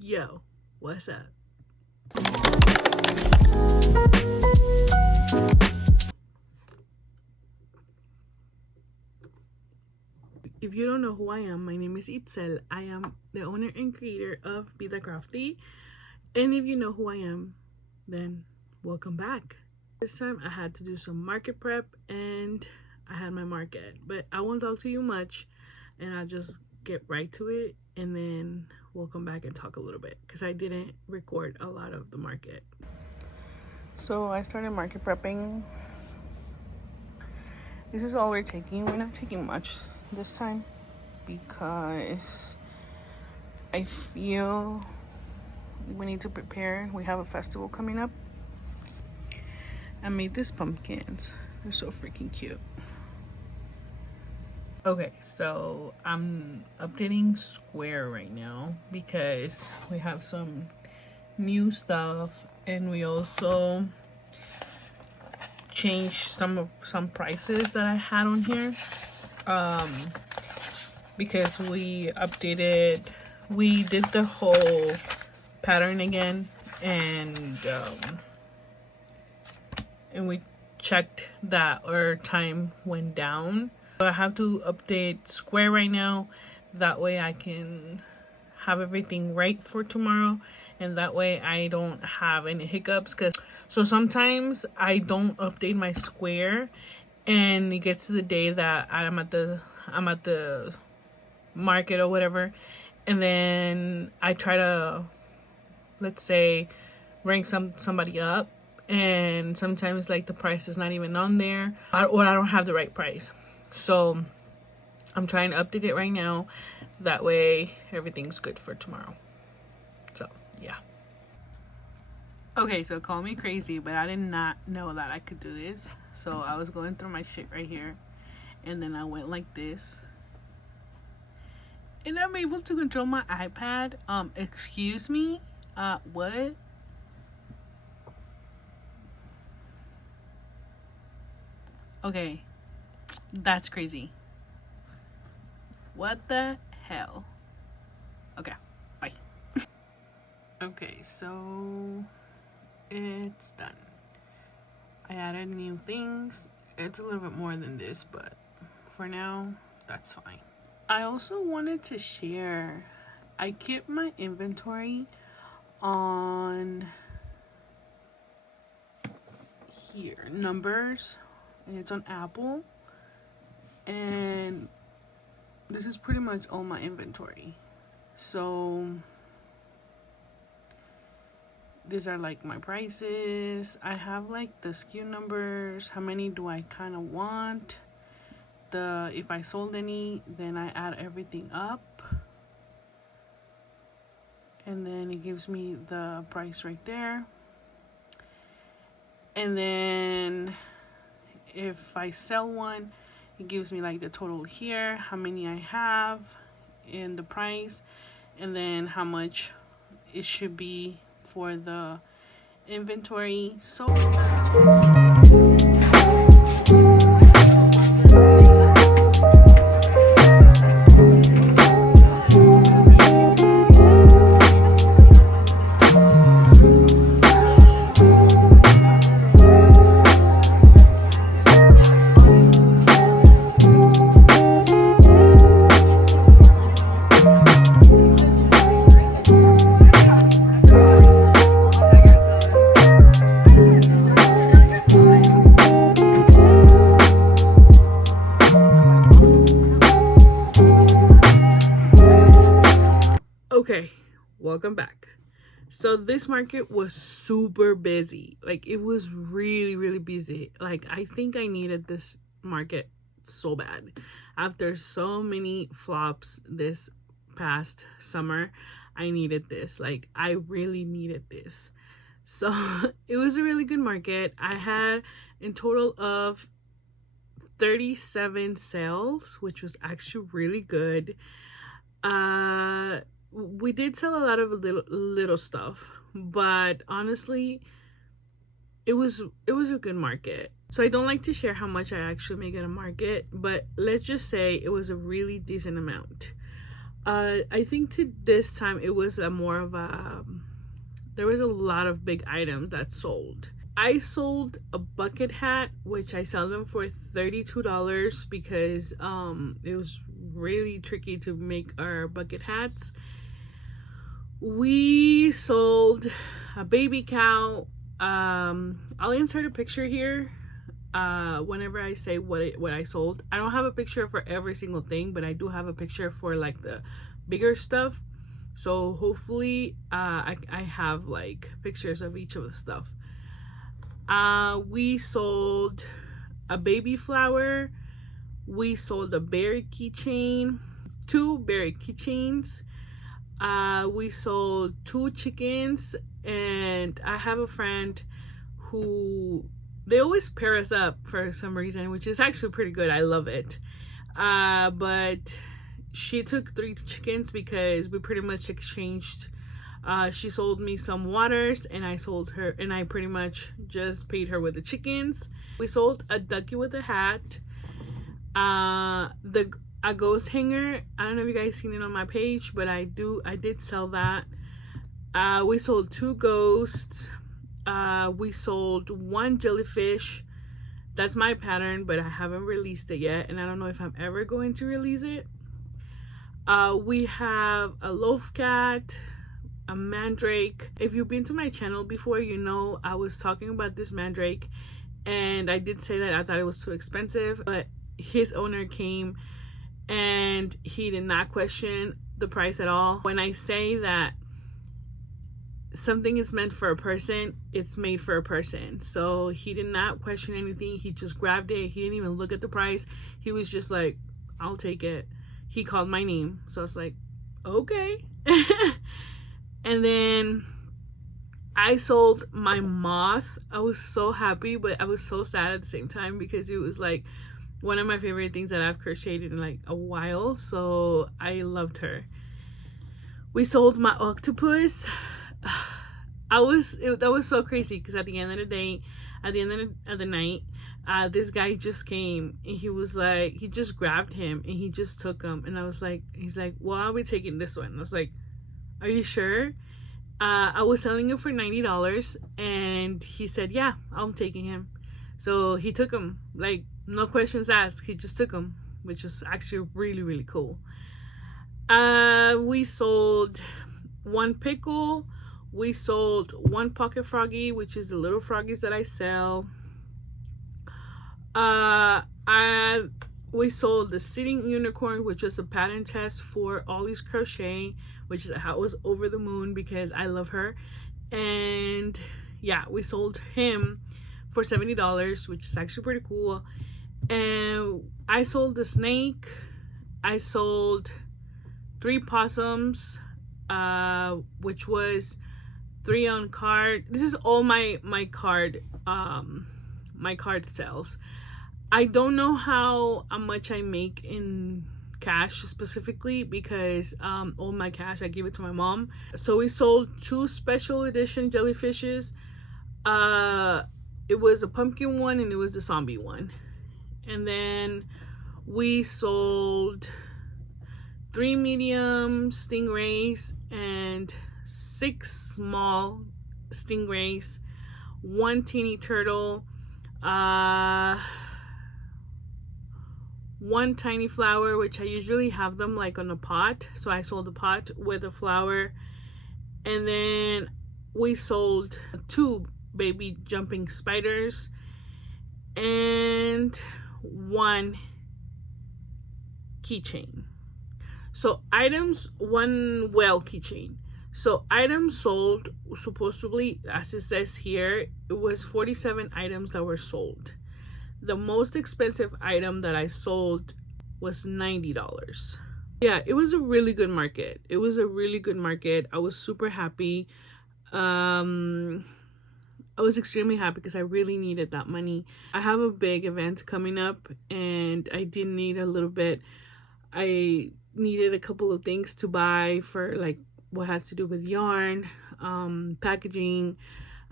Yo, what's up? If you don't know who I am, my name is Itzel. I am the owner and creator of VidaCrofty. And if you know who I am, then welcome back. This time I had to do some market prep and I had my market. But I won't talk to you much and I'll just get right to it and then we'll come back and talk a little bit because I didn't record a lot of the market. So I started market prepping. This is all we're taking. We're not taking much this time because I feel we need to prepare. We have a festival coming up. I made these pumpkins. They're so freaking cute. Okay, so I'm updating Square right now because we have some new stuff and we also changed some prices that I had on here because we did the whole pattern again and we checked that our time went down. So I have to update Square right now, that way I can have everything right for tomorrow and that way I don't have any hiccups. So sometimes I don't update my Square and it gets to the day that I'm at the market or whatever, and then I try to, let's say, rank somebody up, and sometimes like the price is not even on there or I don't have the right price. So I'm trying to update it right now, that way everything's good for tomorrow. So yeah. Okay, so call me crazy, but I did not know that I could do this. So I was going through my shit right here and then I went like this and I'm able to control my iPad. Excuse me, what? Okay, that's crazy. What the hell? Okay, bye. Okay, so it's done. I added new things. It's a little bit more than this, but for now, that's fine. I also wanted to share, I keep my inventory on here, numbers, and it's on Apple, and this is pretty much all my inventory. So these are like my prices. I have like the SKU numbers, how many do I kind of want, if I sold any, then I add everything up and then it gives me the price right there. And then if I sell one, it gives me like the total here, how many I have, and the price, and then how much it should be for the inventory. So okay, welcome back. So this market was super busy. Like it was really busy. Like I think I needed this market so bad after so many flops this past summer. I needed this. Like I really needed this. So it was a really good market. I had in total of 37 sales, which was actually really good. We did sell a lot of little stuff, but honestly it was a good market. So I don't like to share how much I actually make at a market, but let's just say it was a really decent amount. I think to this time it was a more of a, there was a lot of big items that sold. I sold a bucket hat, which I sell them for $32 because it was really tricky to make our bucket hats. We sold a baby cow. I'll insert a picture here whenever I say what I sold. I don't have a picture for every single thing, but I do have a picture for like the bigger stuff. So hopefully I have like pictures of each of the stuff. We sold a baby flower. We sold a berry keychain, 2 berry keychains. We sold 2 chickens, and I have a friend who, they always pair us up for some reason, which is actually pretty good. I love it. But she took 3 chickens because we pretty much exchanged. She sold me some waters, and I sold her, and I pretty much just paid her with the chickens. We sold a ducky with a hat. A ghost hanger. I don't know if you guys seen it on my page, but I did sell that. We sold 2 ghosts. We sold 1 jellyfish. That's my pattern, but I haven't released it yet, and I don't know if I'm ever going to release it. We have a loaf cat, a mandrake. If you've been to my channel before, you know I was talking about this mandrake, and I did say that I thought it was too expensive, but his owner came and he did not question the price at all. When I say that something is meant for a person, it's made for a person. So he did not question anything. He just grabbed it. He didn't even look at the price. He was just like, I'll take it. He called my name, so I was like, okay. And then I sold my moth. I was so happy, but I was so sad at the same time because it was like one of my favorite things that I've crocheted in like a while, so I loved her. We sold my octopus. That was so crazy because at the end of the day, at the end of the night, this guy just came and he was like, he just grabbed him and he just took him, and I was like, he's like, well, I'll be taking this one. And I was like, are you sure? I was selling it for $90, and he said, yeah, I'm taking him. So he took him, like, no questions asked. He just took him, which was actually really, really cool. We sold 1 pickle. We sold 1 pocket froggy, which is the little froggies that I sell. We sold the sitting unicorn, which was a pattern test for Ollie's Crochet, which is how I was over the moon because I love her. And yeah, we sold him for $70, which is actually pretty cool. And I sold the snake. I sold 3 possums, which was 3 on card. This is all my card sales. I don't know how much I make in cash specifically because all my cash I give it to my mom. So we sold 2 special edition jellyfishes. It was a pumpkin one and it was the zombie one. And then we sold 3 medium stingrays and 6 small stingrays, 1 teeny turtle, 1 tiny flower, which I usually have them like on a pot, so I sold the pot with a flower. And then we sold 2 baby jumping spiders and 1 keychain. So items, 1 whale keychain. So items sold, supposedly, as it says here, it was 47 items that were sold. The most expensive item that I sold was $90. Yeah, it was a really good market. It was a really good market. I was super happy. I was extremely happy because I really needed that money. I have a big event coming up and I did need a little bit. I needed a couple of things to buy for like what has to do with yarn, packaging.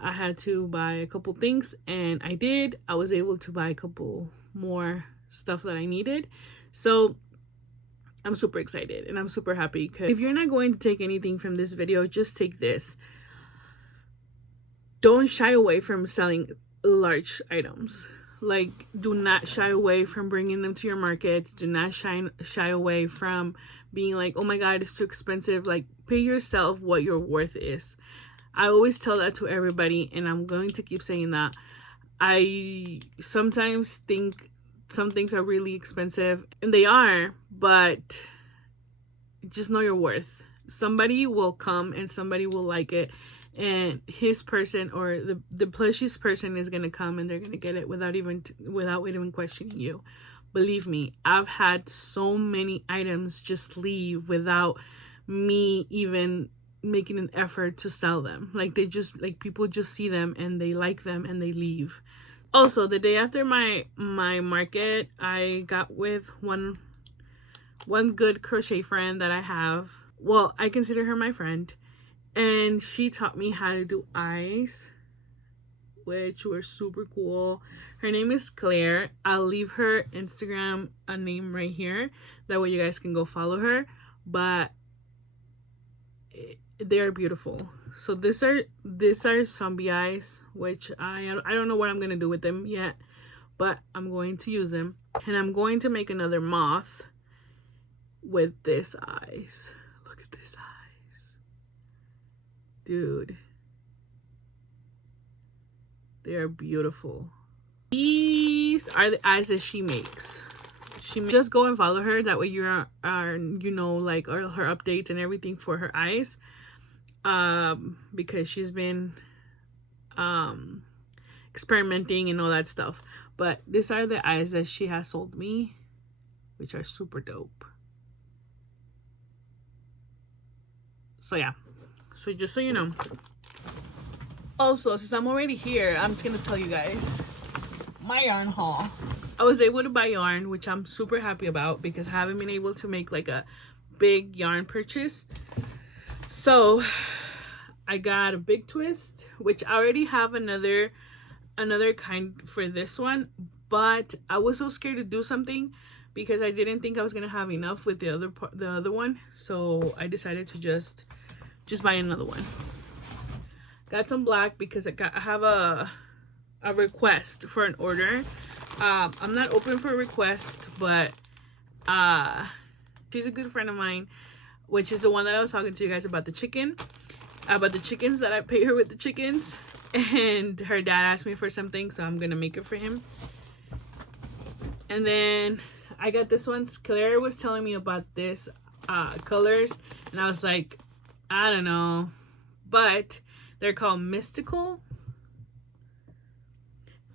I had to buy a couple things and I did. I was able to buy a couple more stuff that I needed. So I'm super excited and I'm super happy, because if you're not going to take anything from this video, just take this. Don't shy away from selling large items. Like, do not shy away from bringing them to your markets. Do not shy away from being like, oh my god, it's too expensive. Like, pay yourself what your worth is. I always tell that to everybody, and I'm going to keep saying that. I sometimes think some things are really expensive, and they are, but just know your worth. Somebody will come and somebody will like it, and his person or the plushies person is gonna come and they're gonna get it without even questioning you. Believe me, I've had so many items just leave without me even making an effort to sell them. Like, they just, like, people just see them and they like them and they leave. Also, the day after my market, I got with one good crochet friend that I have. Well, I consider her my friend, and she taught me how to do eyes, which were super cool. Her name is Claire. I'll leave her Instagram a name right here, that way you guys can go follow her. But they're beautiful. So these are zombie eyes, which I don't know what I'm gonna do with them yet, but I'm going to use them. And I'm going to make another moth with this eyes. Look at this eyes, dude. They are beautiful. These are the eyes that she makes. Just go and follow her, that way you know, like, all her updates and everything for her eyes, because she's been experimenting and all that stuff. But these are the eyes that she has sold me, which are super dope. So yeah, so just so you know. Also, since I'm already here, I'm just gonna tell you guys my yarn haul. I was able to buy yarn, which I'm super happy about, because I haven't been able to make like a big yarn purchase. So I got a big twist, which I already have another kind for this one, but I was so scared to do something because I didn't think I was gonna have enough with the other one. So I decided to just buy another one. Got some black because I have a request for an order. I'm not open for a request, but she's a good friend of mine, which is the one that I was talking to you guys about the chickens that I pay her with the chickens. And her dad asked me for something, so I'm gonna make it for him. And then I got this one. Claire was telling me about this colors, and I was like, I don't know, but they're called Mystical,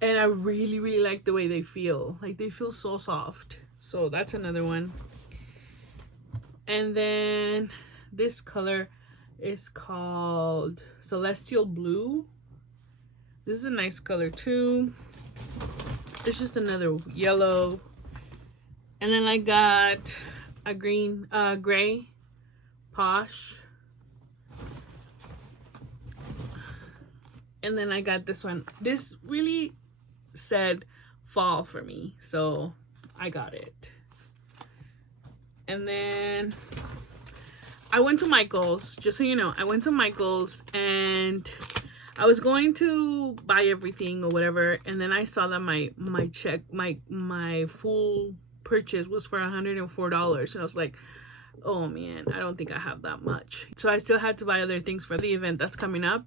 and I really like the way they feel. Like, they feel so soft. So that's another one. And then this color is called Celestial Blue. This is a nice color too. There's just another yellow. And then I got a gray Posh. And then I got this one. This really said fall for me, so I got it. And then I went to Michael's, just so you know. I went to Michael's and I was going to buy everything or whatever, and then I saw that my full purchase was for $104, and I was like, oh man, I don't think I have that much. So I still had to buy other things for the event that's coming up,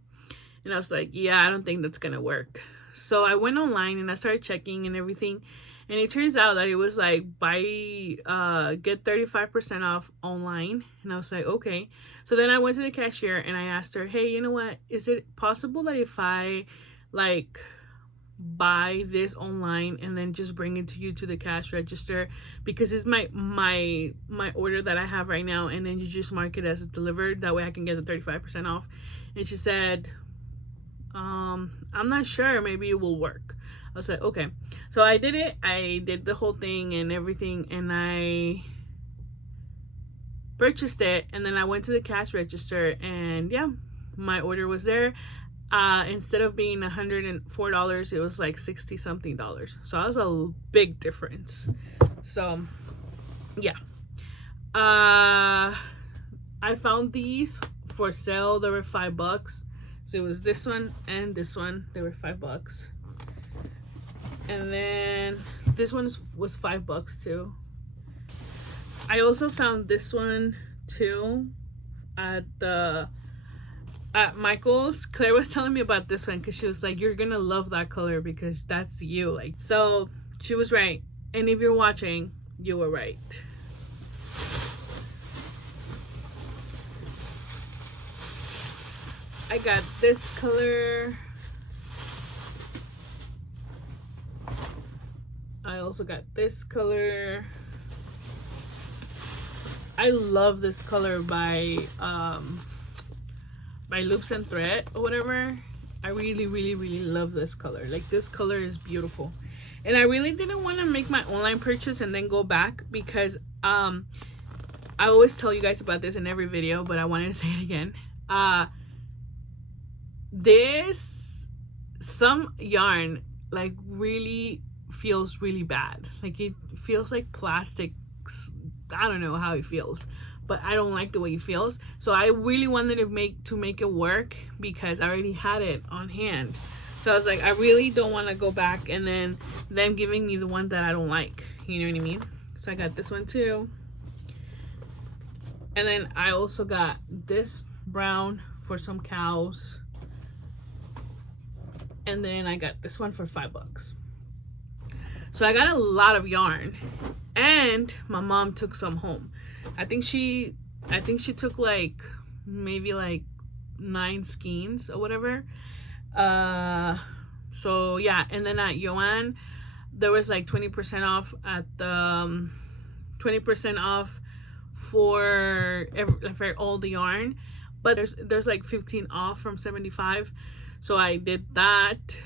and I was like, yeah, I don't think that's gonna work. So I went online and I started checking and everything, and it turns out that it was like get 35% off online. And I was like, okay. So then I went to the cashier and I asked her, hey, you know what, is it possible that if I like buy this online and then just bring it to you to the cash register, because it's my order that I have right now, and then you just mark it as delivered, that way I can get the 35% off? And she said, I'm not sure, maybe it will work. I was like, okay. So I did it. I did the whole thing and everything, and I purchased it, and then I went to the cash register, and yeah, my order was there. Instead of being $104, it was like 60 something dollars. So that was a big difference. So yeah, I found these for sale. They were $5. So it was this one and this one. They were $5. And then this one was $5 too. I also found this one too at Michael's. Claire was telling me about this one because she was like, you're gonna love that color because that's you. Like, so she was right. And if you're watching, you were right. I got this color. I also got this color. I love this color by Loops and Thread or whatever. I really love this color. Like, this color is beautiful. And I really didn't want to make my online purchase and then go back because I always tell you guys about this in every video, but I wanted to say it again. Some yarn like really feels really bad. Like, it feels like plastic. I don't know how it feels, but I don't like the way it feels. So I really wanted to make it work because I already had it on hand. So I was like, I really don't want to go back and then them giving me the one that I don't like. You know what I mean? So I got this one too. And then I also got this brown for some cows. And then I got this one for $5. So I got a lot of yarn. And my mom took some home. I think she took like maybe like 9 skeins or whatever. So yeah, and then at Joann there was like 20% off at the 20% off for all the yarn, but there's like 15 off from 75. So I did that,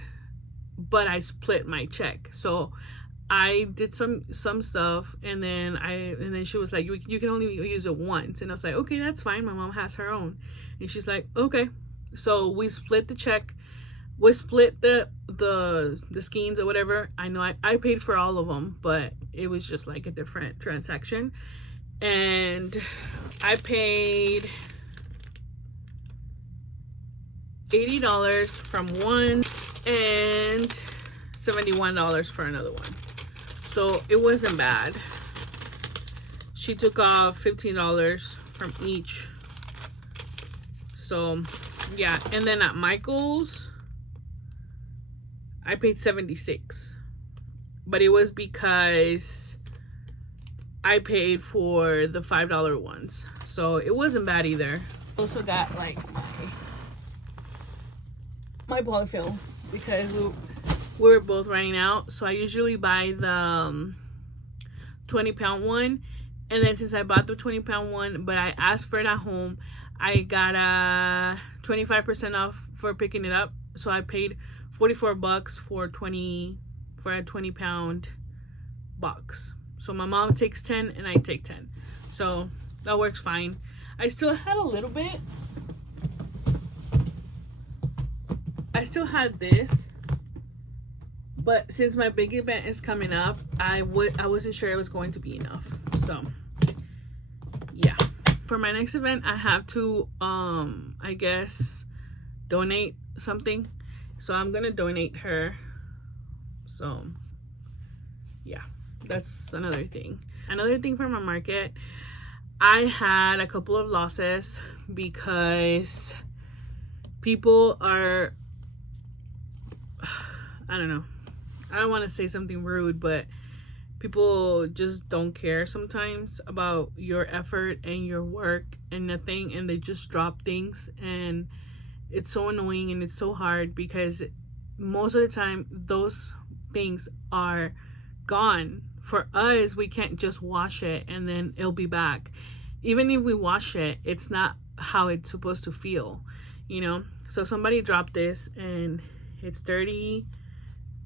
but I split my check. So I did some stuff, and then she was like, you can only use it once. And I was like, okay, that's fine. My mom has her own. And she's like, okay. So we split the check. We split the skeins or whatever. I know I paid for all of them, but it was just like a different transaction. And I paid $80 from one and $71 for another one. So it wasn't bad. She took off $15 from each. So yeah, and then at Michael's I paid $76, but it was because I paid for the $5 ones, so it wasn't bad either. Also got like my polyfill because we were both running out. So I usually buy the 20-pound one, and then since I bought the 20-pound one but I asked for it at home, I got a 25% off for picking it up. So I paid $44 for a 20-pound box. So my mom takes 10 and I take 10, so that works fine. I still had a little bit. I still had this, but since my big event is coming up, I wasn't sure it was going to be enough. So yeah, for my next event I have to I guess donate something, so I'm gonna donate her. So yeah, that's another thing. Another thing for my market, I had a couple of losses because people are, I don't know, I don't want to say something rude, but people just don't care sometimes about your effort and your work and nothing, and they just drop things, and it's so annoying and it's so hard because most of the time those things are gone. For us, we can't just wash it and then it'll be back. Even if we wash it, it's not how it's supposed to feel, you know. So somebody dropped this and it's dirty.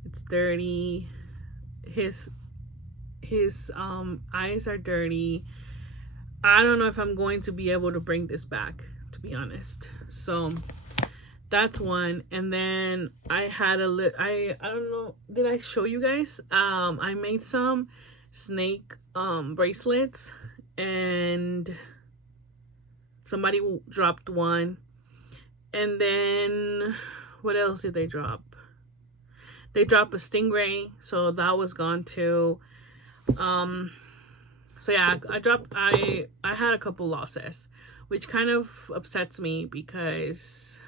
It's dirty. His eyes are dirty. I don't know if I'm going to be able to bring this back, to be honest. So that's one. And then I had I don't know, did I show you guys? I made some snake bracelets, and somebody dropped one. And then what else did they drop? They dropped a stingray, so that was gone too. So yeah, I had a couple losses, which kind of upsets me because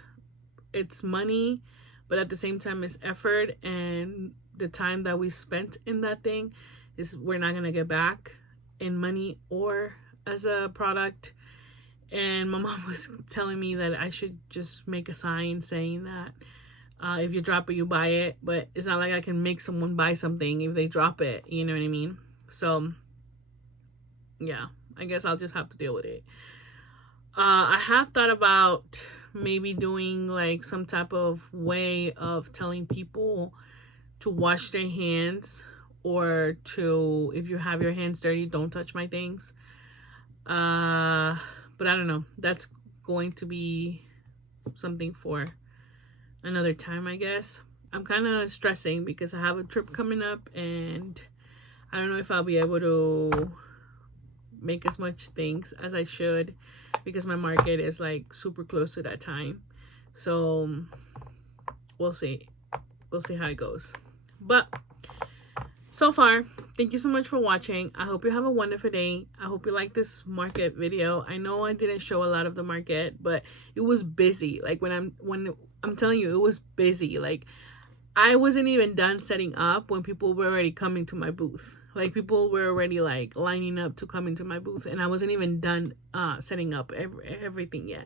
it's money, but at the same time it's effort, and the time that we spent in that thing is we're not gonna get back in money or as a product. And my mom was telling me that I should just make a sign saying that if you drop it, you buy it. But it's not like I can make someone buy something if they drop it. You know what I mean? So, yeah, I guess I'll just have to deal with it. I have thought about maybe doing like some type of way of telling people to wash their hands, or to, if you have your hands dirty, don't touch my things. But I don't know. That's going to be something for another time, I guess. I'm kind of stressing because I have a trip coming up, and I don't know if I'll be able to make as much things as I should, because my market is like super close to that time. So we'll see. We'll see how it goes. But so far, thank you so much for watching. I hope you have a wonderful day. I hope you like this market video. I know I didn't show a lot of the market, but it was busy. Like when I'm telling you, it was busy. Like I wasn't even done setting up when people were already coming to my booth. Like people were already like lining up to come into my booth, and I wasn't even done setting up everything yet.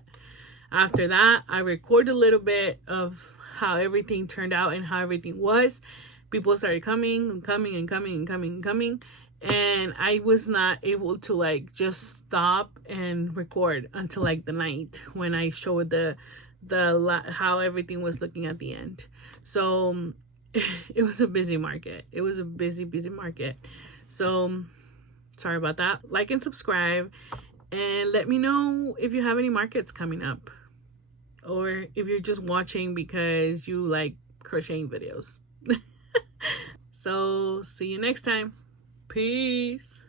After that, I recorded a little bit of how everything turned out and how everything was. People started coming and coming and coming and coming and coming, and I was not able to like just stop and record until like the night when I showed the how everything was looking at the end. So it was a busy market. It was a busy market. So sorry about that. Like and subscribe, and let me know if you have any markets coming up, or if you're just watching because you like crocheting videos. So see you next time. Peace.